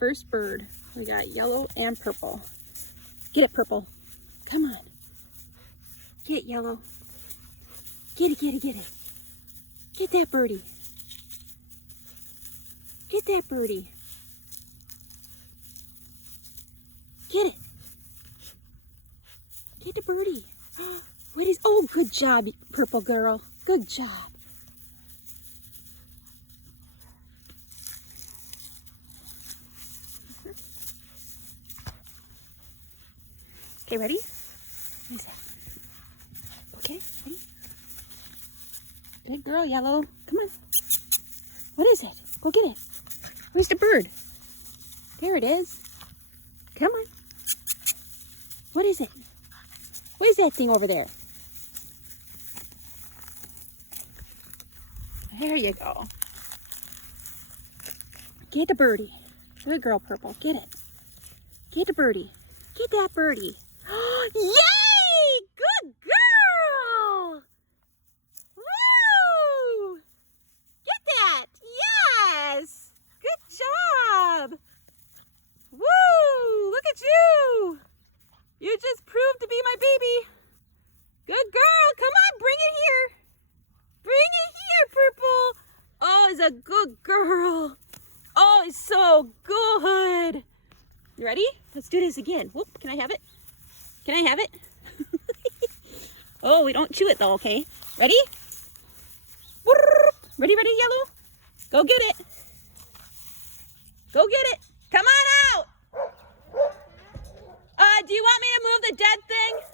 first bird. We got yellow and purple. Get it, purple. Come on. Get it, yellow. Get it, get it, get it. Get that birdie. Get that birdie. Get it. Get the birdie. What is, oh, good job, purple girl. Good job. Okay, ready? What is that? Okay, ready? Good girl, yellow. Come on. What is it? Go get it. Where's the bird? There it is. Come on. What is it? What is that thing over there? There you go. Get the birdie. Good girl, purple. Get it. Get the birdie. Get that birdie. Yay! Good girl! Woo! Get that! Yes! Good job! Woo! Look at you! You just proved to be my baby. Good girl! Come on, bring it here! Bring it here, Purple! Oh, it's a good girl. Oh, it's so good. You ready? Let's do this again. Whoop, can I have it? Can I have it? Oh, we don't chew it though, okay? Ready? Ready, ready, yellow? Go get it. Go get it. Come on out. Do you want me to move the dead thing?